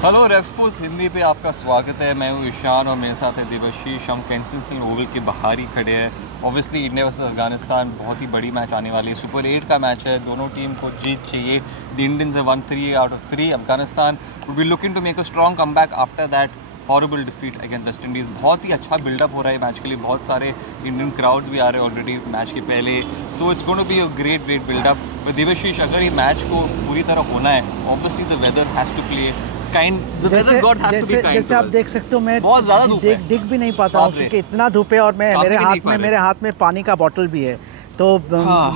Hello रेफस्पोर्ट्स Hindi पे आपका स्वागत है। मैं हूँ ईशान और मेरे साथ है देवाशीष। हम केंसिंगटन ओवल के बाहर ही खड़े हैं। ऑब्वियसली इंडिया वर्सेस अफगानिस्तान बहुत ही बड़ी मैच आने वाली है। सुपर 8 का मैच है, दोनों टीम को जीत चाहिए। द इंडियंस है 1-3 out of 3। Afghanistan would be looking to make a strong comeback after that horrible defeat against West Indies. बहुत ही अच्छा बिल्डअप हो रहा है मैच के लिए, बहुत सारे इंडियन क्राउड्स भी आ रहे हैं ऑलरेडी मैच के पहले, तो it's going to be a great buildup. Devashish, अगर ये मैच को पूरी तरह होना है, obviously the weather has to play जैसे आप देख सकते हो, मैं बहुत ज़्यादा धूप है, दिख भी नहीं पाता हूँ क्योंकि इतना धूप है। और मैं मेरे हाथ में पानी का बोतल भी है, तो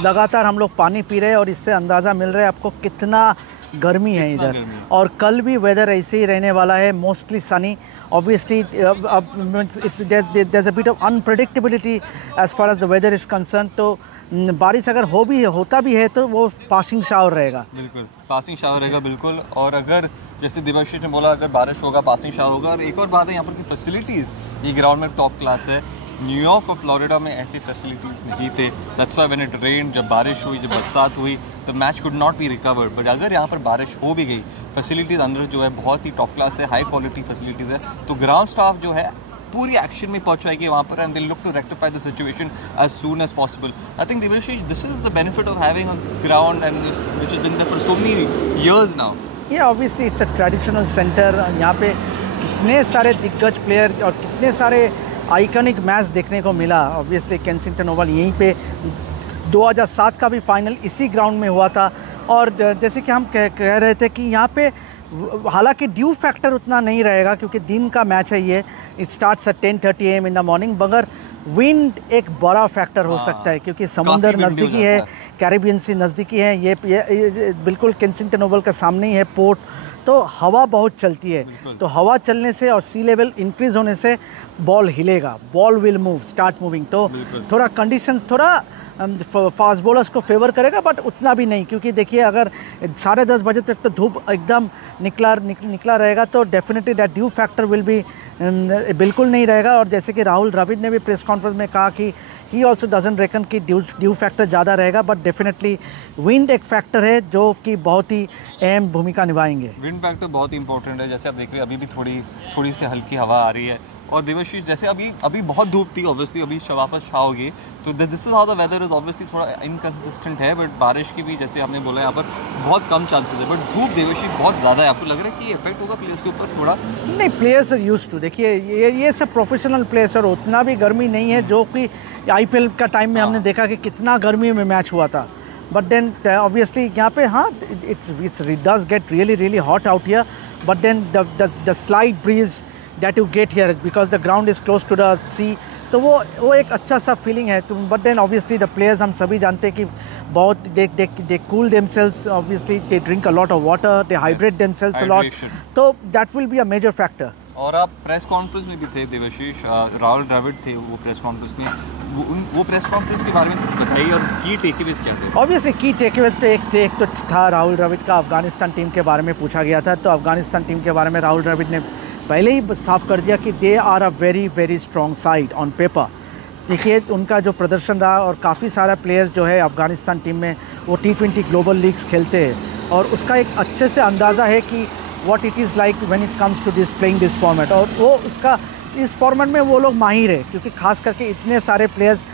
लगातार हम लोग पानी पी रहे हैं और इससे अंदाज़ा मिल रहा है आपको कितना गर्मी है इधर। और कल भी वेदर ऐसे ही रहने वाला है, mostly Sunny. Obviously there's a bit of unpredictability as far as the weather is concerned। तो बारिश अगर होता भी है तो वो पासिंग शावर रहेगा, बिल्कुल पासिंग शावर रहेगा, बिल्कुल। और अगर जैसे देवाशीष ने बोला, अगर बारिश होगा पासिंग शावर होगा। और एक और बात है, यहाँ पर की फैसिलिटीज़, ये ग्राउंड में टॉप क्लास है। न्यूयॉर्क और फ्लोरिडा में ऐसी फैसिलिटीज़ नहीं थे। That's why when it rain, जब बारिश हुई, जब बरसात हुई, the match could not be recovered. But अगर यहाँ पर बारिश हो भी गई, फैसिलिटीज़ अंदर जो है बहुत ही टॉप क्लास है, हाई क्वालिटी फैसिलिटीज़ है, तो ग्राउंड स्टाफ जो है पूरी एक्शन में पहुंचाएगी वहाँ पर, and they look to rectify the situation as soon as possible. I think Devashish, this is the benefit of having a ground and which has been there for so many years now. ये obviously it's a traditional centre. यहाँ पे कितने सारे दिग्गज player और कितने सारे iconic match देखने को मिला। ऑब्वियसली केंसिंगटन ओवल, यहीं पे 2007 का भी फाइनल इसी ग्राउंड में हुआ था। और जैसे कि हम कह रहे थे कि यहाँ पे हालांकि ड्यू फैक्टर उतना नहीं रहेगा क्योंकि दिन का मैच है ये, it starts at 10:30 AM in the morning, मगर विंड एक बड़ा फैक्टर हो सकता है क्योंकि समुंदर नज़दीकी है, कैरिबियन सी नज़दीकी है। ये बिल्कुल केंसिंगटन ओवल के सामने ही है पोर्ट, तो हवा बहुत चलती है। तो हवा चलने से और सी लेवल इंक्रीज़ होने से बॉल हिलेगा, ball will move, start moving. तो थोड़ा कंडीशंस थोड़ा फास्ट बॉलर्स को फेवर करेगा, बट उतना भी नहीं, क्योंकि देखिए अगर 10:30 बजे तक तो धूप एकदम निकला रहेगा तो definitely that due factor will be बिल्कुल नहीं रहेगा। और जैसे कि राहुल द्रविड़ ने भी प्रेस कॉन्फ्रेंस में कहा कि ही ऑल्सो डजंट रेकन कि ड्यू फैक्टर ज़्यादा रहेगा, बट डेफिनेटली विंड एक फैक्टर है जो कि बहुत ही अहम भूमिका निभाएंगे। विंड फैक्टर बहुत ही इंपॉर्टेंट है। जैसे आप देख रहे हैं अभी भी थोड़ी सी हल्की हवा आ रही है। और देवाशीष, जैसे अभी बहुत धूप थी, ऑब्वियसली अभी वापस छा होगी, तो this is how the weather is. Obviously थोड़ा इनकंसिस्टेंट है, बट बारिश की भी जैसे आपने बोला यहाँ पर बहुत कम चांसेस है, बट धूप देवाशीष बहुत ज़्यादा है। आपको लग रहा है कि इफेक्ट होगा प्लेयर्स के ऊपर थोड़ा? नहीं, प्लेयर्स आर यूज्ड टू। देखिए ये सब प्रोफेशनल प्लेयर्स, और उतना भी गर्मी नहीं है जो कि IPL का टाइम में हमने देखा कि कितना गर्मी में मैच हुआ था। बट देन ऑब्वियसली यहाँ पे हाँ, it does get really hot out here, but then the slight breeze that you get here because the ground is close to the sea, तो वो एक अच्छा सा फीलिंग है। तो but then obviously the players, हम सभी जानते हैं कि बहुत they cool themselves, obviously they drink a lot of water, they hydrate themselves a lot, तो that will be a major factor. और आप प्रेस कॉन्फ्रेंस में भी थे देवाशीष, राहुल द्रविड़ थे वो प्रेस कॉन्फ्रेंस में, वो प्रेस कॉन्फ्रेंस के बारे में बताइए और की टेकअवेज क्या थे? ऑब्वियसली की टेकअवेज पे एक तो था राहुल द्रविड़ का, अफगानिस्तान टीम के बारे में पूछा गया था। तो अफगानिस्तान टीम के बारे में राहुल द्रविड़ ने पहले ही साफ कर दिया कि they are a very strong side on paper. देखिए उनका जो प्रदर्शन रहा, और काफ़ी सारा प्लेयर्स जो है अफगानिस्तान टीम में वो T20 ग्लोबल लीग्स खेलते हैं, और उसका एक अच्छे से अंदाज़ा है कि what it is like when it comes to playing this format. और वो उसका इस फॉर्मेट में वो लोग माहिर है, क्योंकि खास करके इतने सारे प्लेयर्स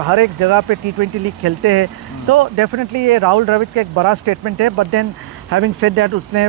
हर एक जगह पे T20 लीग खेलते हैं। तो डेफिनेटली ये राहुल द्रविड़ का एक बड़ा स्टेटमेंट है। But then having said that, उसने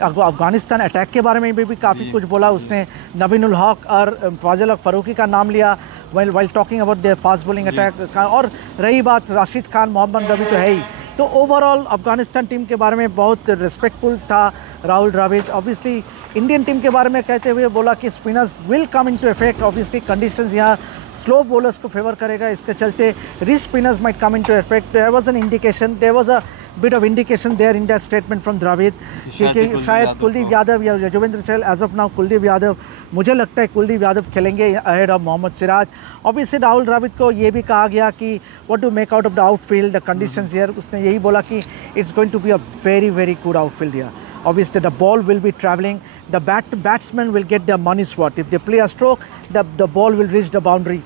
अफगानिस्तान अटैक के बारे में भी काफ़ी कुछ बोला। उसने नवीन उल हक और फाजिल फ़ारूकी का नाम लिया while talking about the fast bowling attack. और रही बात राशिद खान, मोहम्मद रफ़ी तो है ही। तो ओवरऑल अफगानिस्तान टीम के बारे में बहुत रिस्पेक्टफुल था Rahul Dravid. Obviously Indian team के बारे में कहते हुए बोला कि spinners will come into effect. Obviously conditions यहाँ स्लो बॉलर्स को फेवर करेगा, इसके चलते wrist spinners might come into effect. There was an indication, there was a bit of indication there in that statement from Dravid कि शायद कुलदीप यादव या Yuzvendra Chahal, as of now Kuldeep Yadav, मुझे लगता है कुलदीप यादव खेलेंगे ahead of Mohammed Siraj. Obviously Rahul Dravid को ये भी कहा गया कि what to make out of the outfield, the conditions here. उसने यही बोला कि it's going to be a very good outfield here. Obviously the ball will be traveling, the batsman will get their money's worth. If they play a stroke, the ball will reach the boundary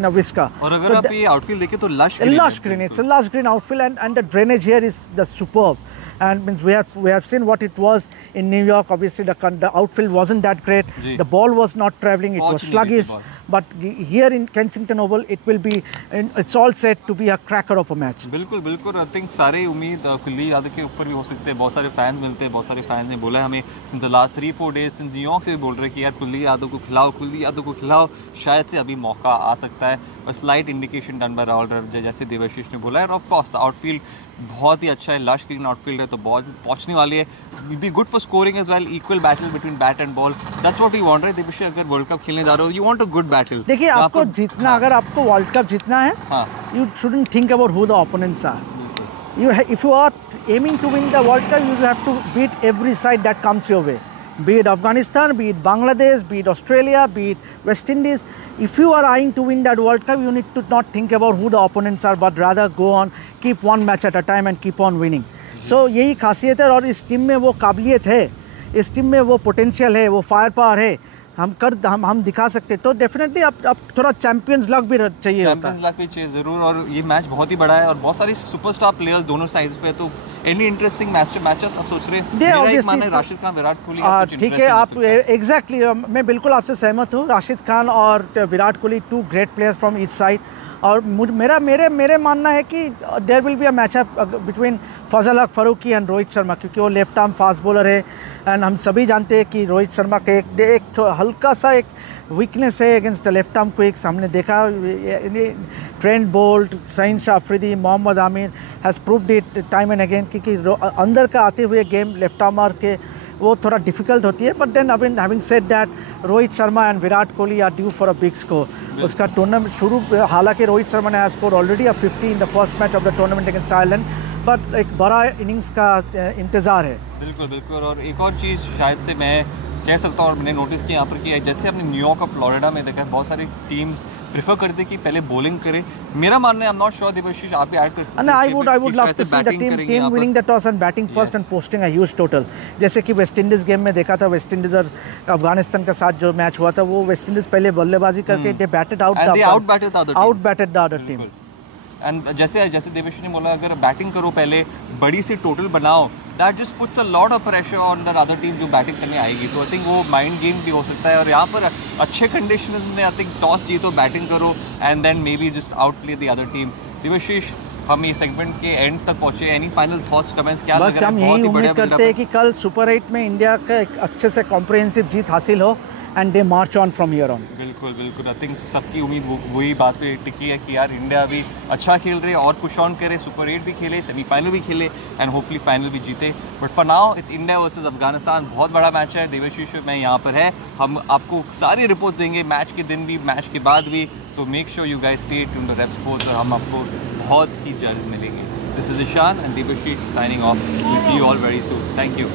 in a whisker. और अगर आप ये outfield देखें तो lush green. It's a lush green outfield, and the drainage here is the superb. And means we have seen what it was in New York. Obviously, the outfield wasn't that great. The ball was not traveling. It was sluggish. But here in Kensington Oval, it's all set to be a cracker of a match. बिल्कुल बिल्कुल. I think सारे उम्मीद कुलदीप यादव के ऊपर भी हो सकते हैं. बहुत सारे फैंस मिलते हैं, बहुत सारे फैंस ने बोला है हमें since the last 3-4 days since New York से भी बोल रहे हैं कि यार कुलदीप यादव को खिलाओ, शायद से अभी मौका आ सकता है. A slight indication done by Rahul Dravid जैसे देवाशीष ने बोला है. और of course the outfield बहुत ही अच्छा है, lush green outfield है, तो बहुत पहुंचने वाली है. Will be good for scoring as well. Equal battle between bat and ball. That's what we want, right? Debashish अगर वर्ल्ड कप खेलने जा रहे हो, you want a good battle. देखिए आपको जीतना, अगर आपको वर्ल्ड कप जीतना है, you shouldn't think about who the opponents are. If you are aiming to win the World Cup, you have to beat every side that comes your way. Be it Afghanistan, be it Bangladesh, be it Australia, be it West Indies. If you are eyeing to win that World Cup, you need to not think about who the opponents are, but rather go on, keep one match at a time and keep on winning. So यही खासियत है, और इस team में वो काबिलियत है, इस टीम में वो पोटेंशियल है, वो फायर पावर है, हम दिखा सकते. तो डेफिनेटली अब थोड़ा चैंपियंस लक भी चाहिए, चैंपियंस लक भी चाहिए ज़रूर. और ये मैच बहुत ही बड़ा है और बहुत सारे सुपरस्टार प्लेयर्स दोनों साइड्स पे, तो एनी इंटरेस्टिंग मैचअप्स आप सोच रहे हैं? मेरा एक मानना है राशिद खान विराट कोहली. ठीक है, आप एग्जैक्टली, मैं बिल्कुल आपसे सहमत हूँ. राशिद खान और Virat Kohli, 2 great players from each side. और मेरे मानना है कि there will be a matchup between Fazalhaq Farooqi and Rohit Sharma, क्योंकि वो लेफ्ट आर्म फास्ट बॉलर है. एंड हम सभी जानते हैं कि रोहित शर्मा के एक हल्का सा एक वीकनेस है against the left arm quicks. हमने देखा Trent Boult, Shaheen Shah Afridi, Mohammad Aamir has proved it time and again, क्योंकि अंदर का आते हुए गेम लेफ्ट आर्मर के वो थोड़ा डिफिकल्ट होती है. But then having said that, Rohit Sharma and Virat Kohli are due for a big score. उसका टूर्नामेंट शुरू, हालांकि रोहित शर्मा ने score already 50 in the first match of the tournament against Ireland, but एक बड़ा इनिंग्स का इंतज़ार है. बिल्कुल बिल्कुल. और एक और चीज़ शायद से मैं कह सकता हूँ, और मैंने नोटिस किया यहाँ पर कि जैसे आपने न्यूयॉर्क और फ्लोरिडा में देखा है, बहुत सारी टीम्स प्रेफर करते हैं कि पहले बॉलिंग करें. मेरा मानना है, I am not sure Devashish आप भी ऐड कर सकते हैं. I would love to see the team winning the toss and batting first and posting a huge total. जैसे कि वेस्ट इंडीज़ गेम में देखा था, वेस्ट इंडीज़ और अफगानिस्तान के साथ जो मैच हुआ था, वो वेस्ट इंडीज़ पहले बल्लेबाजी करके they batted the other team. And जैसे देवाशीष ने बोला, अगर बैटिंग करो पहले, बड़ी सी टोटल बनाओ, that just puts a lot of pressure on the other team जो बैटिंग करने आएगी. तो आई थिंक वो माइंड गेम भी हो सकता है. और यहाँ पर अच्छे कंडीशंस में आई थिंक टॉस जीतो, बैटिंग करो, and then maybe just out play the other team. Devashish, हम ये सेगमेंट के एंड तक पहुंचे. एनी फाइनल थॉट्स, कमेंट्स क्या लग रहा है? हम यही उम्मीद करते हैं कि कल सुपर 8 में इंडिया का एक अच्छे से कॉम्प्रिहेंसिव जीत हासिल हो, and they march on from here on. बिल्कुल बिल्कुल. आई थिंक सबकी उम्मीद वही बात पे टिकी है कि यार इंडिया अभी अच्छा खेल रहे और पुश ऑन करे, सुपर 8 भी खेले, सेमीफाइनल भी खेले, एंड होपफुली फाइनल भी जीते. But for now it's India versus Afghanistan. बहुत बड़ा मैच है. देवाशीष मैं यहाँ पर है, हम आपको सारी रिपोर्ट देंगे, मैच के दिन भी, मैच के बाद भी. So make sure you guys stay tuned to Rev sports, और हम आपको बहुत ही जल्द मिलेंगे. This is Ishan and Devashish signing off. Will see you all very soon. Thank you.